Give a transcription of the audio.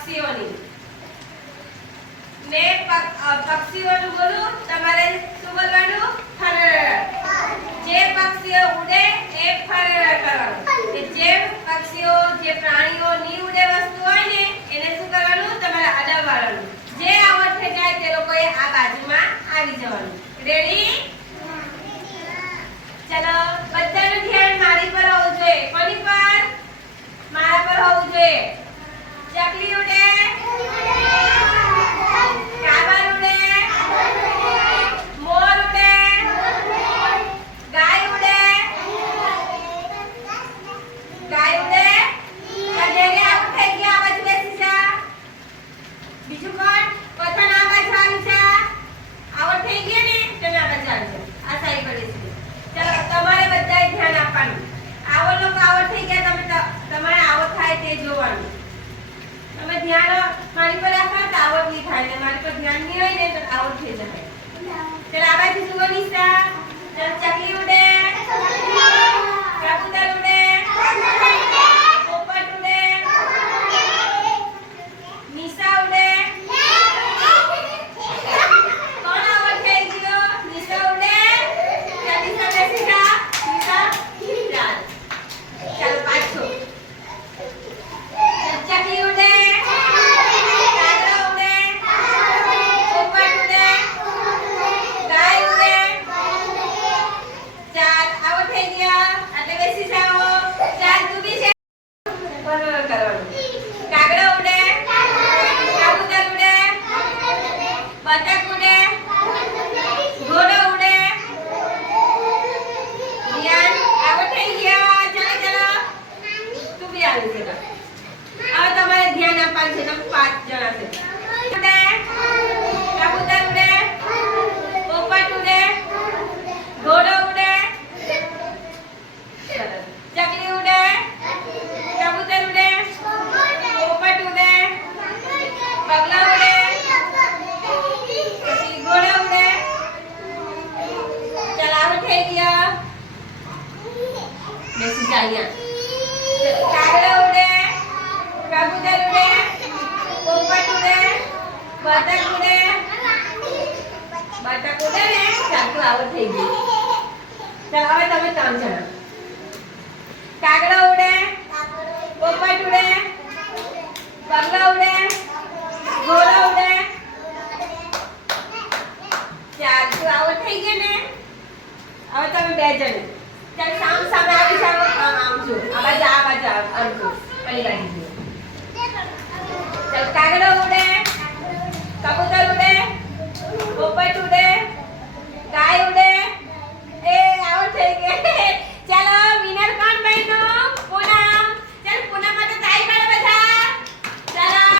પક્ષીઓની મેં પક્ષીઓનું બોલું તમારે શું બોલવાનું ફરર જે પક્ષીઓ ઉડે એ ફરર કરવાનું જે પક્ષીઓ જે પ્રાણીઓ ની ઉડે વસ્તુ હોય ને એને શું કરવાનું તમારે અડવવાનું જે આવડત થઈ જાય તે લોકોએ આ બાજુમાં આવી જવાનું રેડી ચલો બધાનું ધ્યાન મારી પર હોવું જોઈએ કોની પર મારા પર હોવું જોઈએ ચકલી ઉડે કાબર ઉડે મોર ઉડે ગાય ઉડે કદેરે આઉટ થઈ ગયા આ બાજુ બેસી જા બીજું કોણ પતન આ બાજુ આવી જા આઉટ થઈ ગયા ને તમે આ બાજુ આવી જા આ સાઈડ પર બેસી ચલો તમારે બધાએ ધ્યાન આપવાનું આવો લોકો આઉટ થઈ ગયા તમે તમારે આઉટ થાય તે જોવાનું તમે ધ્યાન મારી પર રાખો તો આઉટ નહીં થાય ને મારી પર ધ્યાન નહીં હોય ને તો આઉટ થઈ જાય ચલો આ બાજુ જુઓ નિશા ચલો ચકલી ઉડે કબૂતર ઉડે પોપટ ઉડે નિશા ઉડે કોણ આઉટ થઈ ગયો નિશા ઉડે નિશા બેસી જા નિશા ચાલ પાછો ચકલી ઉડે કાગડા ઉડે પોપટ ઉડે ગાય ઉડે ચાલ આવો થઈ ગયા એટલે બેસી જાઓ ચાલ તું બી છે બરાબર કરવાનું કાગડા ઉડે કબૂતર ઉડે બતક ઉડે ઘોડો ઉડે રિયાન આવો થઈ ગયા ચાલો તું બી આવી જજો હવે તમારે ધ્યાન આપવાનું છે તમે 5 જણા છે ઉડે કબૂતર ઉડે પોપટ ઉડે ઘોડો ઉડે ચકલી ઉડે કબૂતર ઉડે પોપટ ઉડે બગલા ઉડે પછી ઘોડો ઉડે ચાલ આવું થઈ ગયા બેસી જા અહીંયા કાગડા ઉડે કબૂતર ઉડે પોપટ ઉડે બતક ઉડે ને ચાલતું આવડ થઈ ગયું ચાલ હવે તમે 3 જણા કાગડા ઉડે પોપટ ઉડે બગલા ઉડે ઘોડો ઉડે ચાલતું આવડ થઈ ગયું ને હવે તમે 2 જણ ચાલ સામે આવી જાઓ આમ જો આ બાજુ આવજો પેલી બાજુ